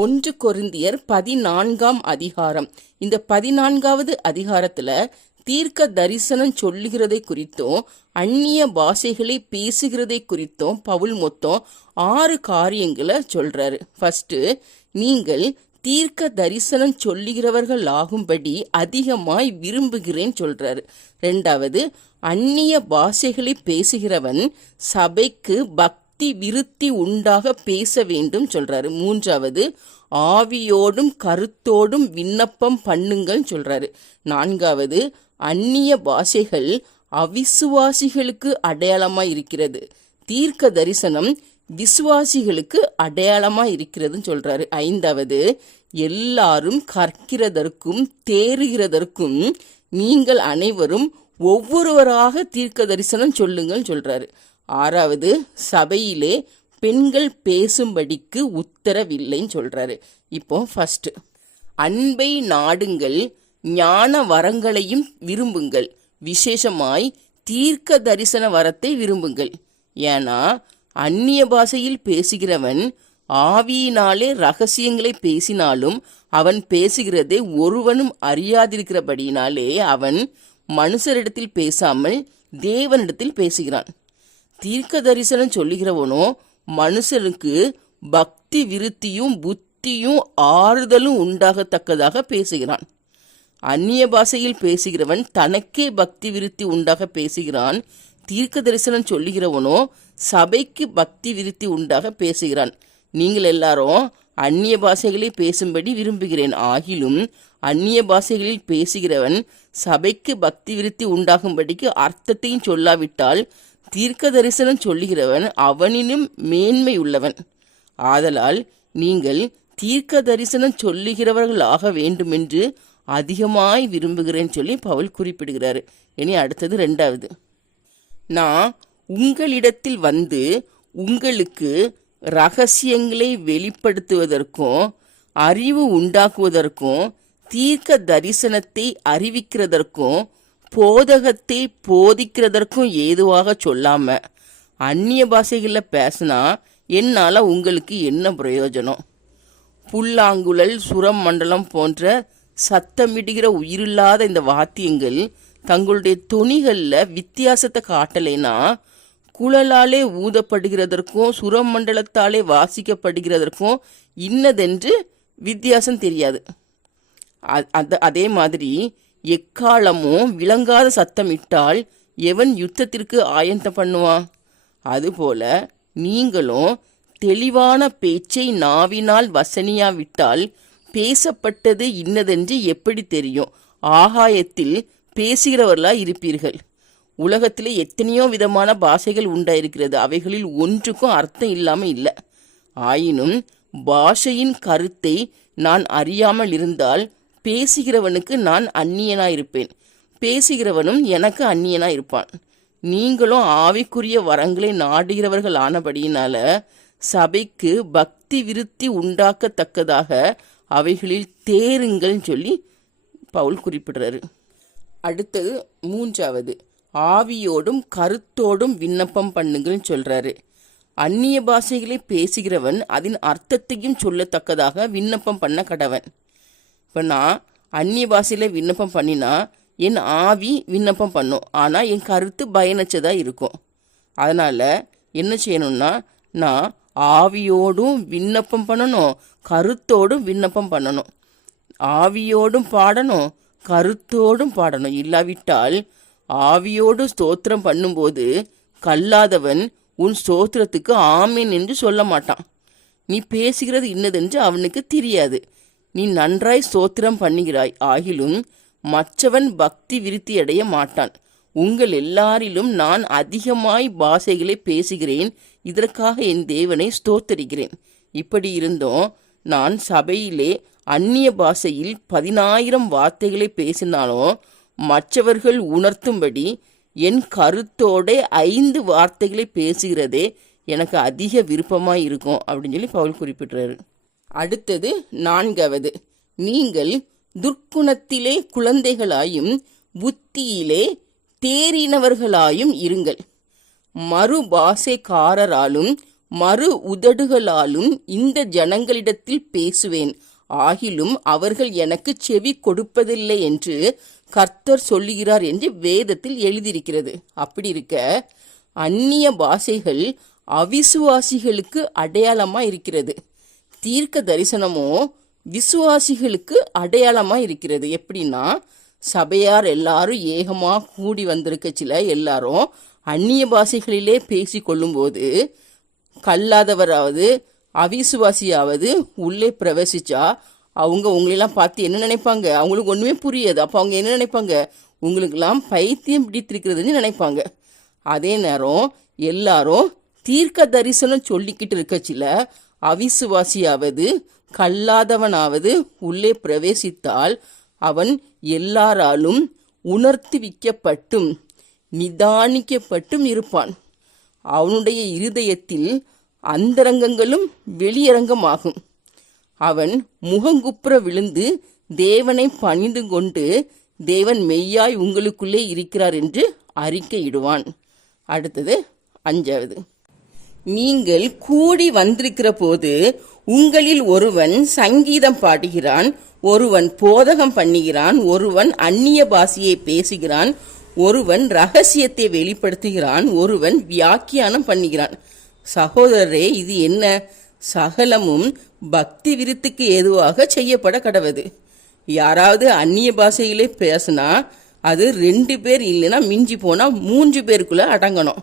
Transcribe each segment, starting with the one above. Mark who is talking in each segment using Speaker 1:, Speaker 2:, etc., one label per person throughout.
Speaker 1: ஒன்று கொருந்தியர் பதினான்காம் அதிகாரம். இந்த பதினான்காவது அதிகாரத்துல தீர்க்க தரிசனம் சொல்லுகிறதை குறித்தும் அந்நிய பாஷைகளை பேசுகிறதை குறித்தும் பவுல் மொத்தம் ஆறு காரியங்களை சொல்றாரு. ஃபர்ஸ்ட் நீங்கள் தீர்க்க தரிசனம் சொல்லுகிறவர்கள் ஆகும்படி அதிகமாய் விரும்புகிறேன் சொல்றாரு. ரெண்டாவது அந்நிய பாஷைகளை பேசுகிறவன் சபைக்கு பக் பக்தி விருத்தி உண்டாக பேச வேண்டும் சொல்றாரு. மூன்றாவது ஆவியோடும் கருத்தோடும் விண்ணப்பம் பண்ணுங்கள் சொல்றாரு. நான்காவது அந்நிய பாஷைகள் அவிசுவாசிகளுக்கு அடையாளமா இருக்கிறது. தீர்க்க தரிசனம் விசுவாசிகளுக்கு அடையாளமா இருக்கிறதுன்னு சொல்றாரு. ஐந்தாவது எல்லாரும் கற்கிறதற்கும் தேறுகிறதற்கும் நீங்கள் அனைவரும் ஒவ்வொருவராக தீர்க்க தரிசனம் சொல்லுங்கள் சொல்றாரு. ஆறாவது சபையிலே பெண்கள் பேசும்படிக்கு உத்தரவில்லைன்னு சொல்றாரு. இப்போ ஃபர்ஸ்ட் அன்பை நாடுங்கள் ஞான வரங்களையும் விரும்புங்கள். விசேஷமாய் தீர்க்க தரிசன வரத்தை விரும்புங்கள். ஏன்னா அந்நிய பாஷையில் பேசுகிறவன் ஆவியினாலே ரகசியங்களை பேசினாலும் அவன் பேசுகிறதை ஒருவனும் அறியாதிருக்கிறபடியினாலே அவன் மனுஷரிடத்தில் பேசாமல் தேவனிடத்தில் பேசுகிறான். தீர்க்க தரிசனம் சொல்லுகிறவனோ மனுஷனுக்கு பக்தி விருத்தியும் புத்தியும் ஆறுதலும் உண்டாகத்தக்கதாக பேசுகிறான். அந்நிய பாஷையில் பேசுகிறவன் தனக்கே பக்தி விருத்தி உண்டாக பேசுகிறான். தீர்க்க தரிசனம் சொல்லுகிறவனோ சபைக்கு பக்தி விருத்தி உண்டாக பேசுகிறான். நீங்கள் எல்லாரும் அந்நிய பாஷைகளை பேசும்படி விரும்புகிறேன். ஆகிலும் அந்நிய பாஷைகளில் பேசுகிறவன் சபைக்கு பக்தி விருத்தி உண்டாகும்படிக்கு அர்த்தத்தையும் சொல்லாவிட்டால் தீர்க்க தரிசனம் சொல்லுகிறவன் அவனினும் மேன்மை உள்ளவன் ஆதலால் நீங்கள் தீர்க்க தரிசனம் சொல்லுகிறவர்களாக வேண்டுமென்று அதிகமாய் விரும்புகிறேன் சொல்லி பவுல் குறிப்பிடுகிறாரு. இனி அடுத்தது ரெண்டாவது நான் உங்களிடத்தில் வந்து உங்களுக்கு ரகசியங்களை வெளிப்படுத்துவதற்கும் அறிவு உண்டாக்குவதற்கும் தீர்க்க தரிசனத்தை அறிவிக்கிறதற்கும் போதகத்தை போதிக்கிறதற்கும் ஏதுவாக சொல்லாம அந்நிய பாஷைகளில் பேசினா என்னால் உங்களுக்கு என்ன பிரயோஜனம்? புல்லாங்குழல் சுரம் மண்டலம் போன்ற சத்தமிடுகிற உயிரில்லாத இந்த வாத்தியங்கள் தங்களுடைய துணிகளில் வித்தியாசத்தை காட்டலைன்னா குழலாலே ஊதப்படுகிறதற்கும் சுரம் மண்டலத்தாலே வாசிக்கப்படுகிறதற்கும் இன்னதென்று வித்தியாசம் தெரியாது. அது அதே மாதிரி எக்காலமும் விளங்காத சத்தம் இட்டால் எவன் யுத்தத்திற்கு ஆயத்தம் பண்ணுவான்? அதுபோல நீங்களும் தெளிவான பேச்சை நாவினால் வசனியா விட்டால் பேசப்பட்டது இன்னதென்று எப்படி தெரியும்? ஆகாயத்தில் பேசுகிறவர்களா இருப்பீர்கள். உலகத்திலே எத்தனையோ விதமான பாஷைகள் உண்டாயிருக்கிறது. அவைகளில் ஒன்றுக்கும் அர்த்தம் இல்லாமல் இல்லை. ஆயினும் பாஷையின் கருத்தை நான் அறியாமல் இருந்தால் பேசுகிறவனுக்கு நான் அந்நியனாயிருப்பேன். பேசுகிறவனும் எனக்கு அந்நியனாக இருப்பான் நீங்களும் ஆவிக்குரிய வரங்களை நாடுகிறவர்கள் ஆனபடியினால சபைக்கு பக்தி விருத்தி உண்டாக்கத்தக்கதாக அவைகளில் தேருங்கள் சொல்லி பவுல் குறிப்பிடுறாரு. அடுத்தது மூன்றாவது ஆவியோடும் கருத்தோடும் விண்ணப்பம் பண்ணுங்கள்னு சொல்றாரு. அந்நிய பாஷைகளை பேசுகிறவன் அதன் அர்த்தத்தையும் சொல்லத்தக்கதாக விண்ணப்பம் பண்ண கடவன். இப்போ நான் அந்நிய பாஷையில் விண்ணப்பம் பண்ணினா என் ஆவி விண்ணப்பம் பண்ணும். ஆனால் என் கருத்து பயனற்றதாக இருக்கும். அதனால் என்ன செய்யணும்னா நான் ஆவியோடும் விண்ணப்பம் பண்ணணும் கருத்தோடும் விண்ணப்பம் பண்ணணும். ஆவியோடும் பாடணும் கருத்தோடும் பாடணும். இல்லாவிட்டால் ஆவியோடு ஸ்தோத்திரம் பண்ணும்போது கல்லாதவன் உன் ஸ்தோத்திரத்துக்கு ஆமீன் என்று சொல்ல மாட்டான். நீ பேசுகிறது இன்னதென்று அவனுக்கு தெரியாது. நீ நன்றாய் சோத்திரம் பண்ணுகிறாய். ஆகிலும் மற்றவன் பக்தி விருத்தியடைய மாட்டான். உங்கள் எல்லாரிலும் நான் அதிகமாய் பாஷைகளை பேசுகிறேன். இதற்காக என் தேவனை ஸ்தோத்தரிக்கிறேன். இப்படி இருந்தோம். நான் சபையிலே அந்நிய பாஷையில் பதினாயிரம் வார்த்தைகளை பேசினாலும் மற்றவர்கள் உணர்த்தும்படி என் கருத்தோட ஐந்து வார்த்தைகளை பேசுகிறதே எனக்கு அதிக விருப்பமாக இருக்கும் அப்படின்னு சொல்லி பவுல் குறிப்பிடுறாரு. அடுத்தது நான்காவது. நீங்கள் துர்க்குணத்திலே குழந்தைகளாயும் புத்தியிலே தேறினவர்களாயும் இருங்கள். மறு பாசைக்காரராலும் மறு உதடுகளாலும் இந்த ஜனங்களிடத்தில் பேசுவேன். ஆகிலும் அவர்கள் எனக்கு செவி கொடுப்பதில்லை என்று கர்த்தர் சொல்லுகிறார் என்று வேதத்தில் எழுதியிருக்கிறது. அப்படி இருக்க அந்நிய பாஷைகள் அவிசுவாசிகளுக்கு அடையாளமாக இருக்கிறது. தீர்க்க தரிசனமும் விசுவாசிகளுக்கு அடையாளமாக இருக்கிறது. எப்படின்னா சபையார் எல்லாரும் ஏகமாக கூடி வந்திருக்கச்சில எல்லாரும் அந்நிய பாஷைகளிலே பேசி கொள்ளும்போது கல்லாதவராவது அவிசுவாசியாவது உள்ளே பிரவேசிச்சா அவங்க உங்களெல்லாம் பார்த்து என்ன நினைப்பாங்க? அவங்களுக்கு ஒன்றுமே புரியாது. அப்போ அவங்க என்ன நினைப்பாங்க? உங்களுக்கெல்லாம் பைத்தியம் பிடித்திருக்கிறதுன்னு நினைப்பாங்க. அதே நேரம் எல்லாரும் தீர்க்க தரிசனம் சொல்லிக்கிட்டு இருக்கச்சில அவிசுவாசியாவது கல்லாதவனாவது உள்ளே பிரவேசித்தால் அவன் எல்லாராலும் உணர்த்துவிக்கப்பட்டும் நிதானிக்கப்பட்டும் இருப்பான். அவனுடைய இருதயத்தில் அந்தரங்கங்களும் வெளியரங்கமாகும். அவன் முகங்குப்புற விழுந்து தேவனை பணிந்து கொண்டு தேவன் மெய்யாய் உங்களுக்குள்ளே இருக்கிறார் என்று அறிக்கையிடுவான். அடுத்தது அஞ்சாவது. நீங்கள் கூடி வந்திருக்கிற போது உங்களில் ஒருவன் சங்கீதம் பாடுகிறான் ஒருவன் போதகம் பண்ணுகிறான் ஒருவன் அந்நிய பாஷையை பேசுகிறான் ஒருவன் ரகசியத்தை வெளிப்படுத்துகிறான் ஒருவன் வியாக்கியானம் பண்ணுகிறான். சகோதரரே இது என்ன? சகலமும் பக்தி விருத்துக்கு ஏதுவாக செய்யப்பட கடவுது. யாராவது அந்நிய பாஷையிலே பேசினா அது ரெண்டு பேர் இல்லைன்னா மிஞ்சி போனால் மூன்று பேருக்குள்ள அடங்கணும்.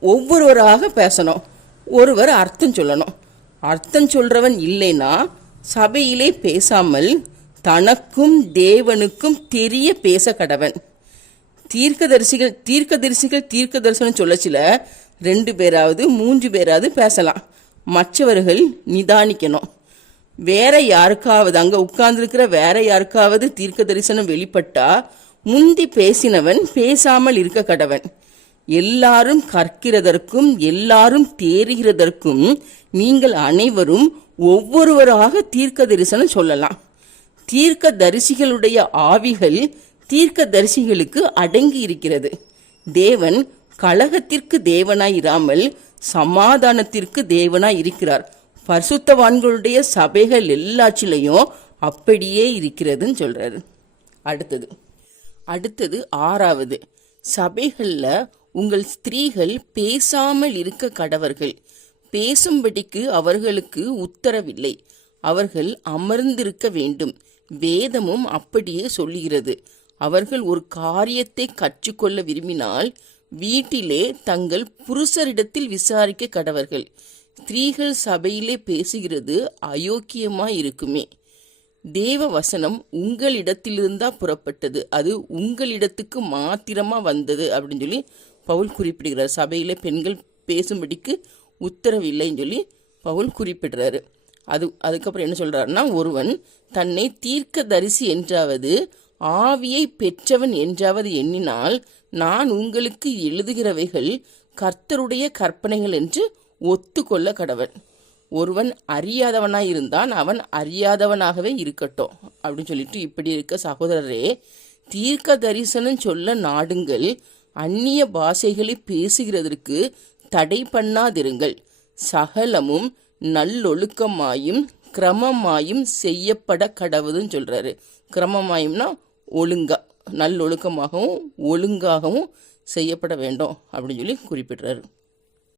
Speaker 1: ஒவ்வொருவராக பேசணும். ஒருவர் அர்த்தம் சொல்லணும். அர்த்தம் சொல்றவன் இல்லைன்னா சபையிலே பேசாமல் தனக்கும் தேவனுக்கும் தெரிய பேச கடவன். தீர்க்கதரிசிகள் தீர்க்கதரிசிகள் தீர்க்க தரிசனம் சொல்லச்சில ரெண்டு பேராவது மூன்று பேராவது பேசலாம். மற்றவர்கள் நிதானிக்கணும். வேற யாருக்காவது அங்கே உட்கார்ந்துருக்கிற வேற யாருக்காவது தீர்க்க தரிசனம் வெளிப்பட்டா முந்தி பேசினவன் பேசாமல் இருக்க கடவன். எல்லாரும் கற்கிறதற்கும் எல்லாரும் தேறுகிறதற்கும் நீங்கள் அனைவரும் ஒவ்வொருவராக தீர்க்க தரிசனம் சொல்லலாம். தீர்க்க தரிசிகளுடைய ஆவிகள் தீர்க்க தரிசிகளுக்கு அடங்கி இருக்கிறது. தேவன் கழகத்திற்கு தேவனாய் இராமல் சமாதானத்திற்கு தேவனாய் இருக்கிறார் பரிசுத்தவான்களுடைய சபைகள் எல்லாச்சிலையும் அப்படியே இருக்கிறதுன்னு சொல்றாரு. அடுத்தது. அடுத்தது ஆறாவது. சபைகளில் உங்கள் ஸ்திரீகள் பேசாமல் இருக்க கடவர்கள். பேசும்படிக்கு அவர்களுக்கு உத்தரவில்லை. அவர்கள் அமர்ந்திருக்க வேண்டும். வேதமும் அப்படியே சொல்லுகிறது. அவர்கள் ஒரு காரியத்தை கற்றுக்கொள்ள விரும்பினால் வீட்டிலே தங்கள் புருஷரிடத்தில் விசாரிக்க கடவர்கள். ஸ்திரீகள் சபையிலே பேசுகிறது அயோக்கியமா இருக்குமே. தேவ வசனம் உங்களிடத்திலிருந்தா புறப்பட்டது. அது உங்களிடத்துக்கு மாத்திரமா வந்தது அப்படின்னு சொல்லி பவுல் குறிப்பிடுகிறார். சபையில் பெண்கள் பேசும்படிக்கு உத்தரவில்லைன்னு சொல்லி பவுல் குறிப்பிடுறாரு. அது அதுக்கப்புறம் என்ன சொல்கிறாருன்னா ஒருவன் தன்னை தீர்க்க தரிசி என்றாவது ஆவியை பெற்றவன் என்றாவது எண்ணினால் நான் உங்களுக்கு எழுதுகிறவைகள் கர்த்தருடைய கற்பனைகள் என்று ஒத்துக்கொள்ள கடவன். ஒருவன் அறியாதவனாய் இருந்தான் அவன் அறியாதவனாகவே இருக்கட்டும். அப்படின்னு சொல்லிட்டு இப்படி இருக்க சகோதரரே தீர்க்க தரிசனம் சொல்ல நாடுங்கள் அந்நிய பாஷைகளை பேசுகிறதற்கு தடை பண்ணாதிருங்கள். சகலமும் நல்லொழுக்கமாயும் கிரமமாயும் செய்யப்பட கடவுதுன்னு சொல்கிறாரு கிரமமாயும்னா ஒழுங்கா நல்லொழுக்கமாகவும் ஒழுங்காகவும் செய்யப்பட வேண்டும் அப்படின்னு சொல்லி குறிப்பிடுறாரு.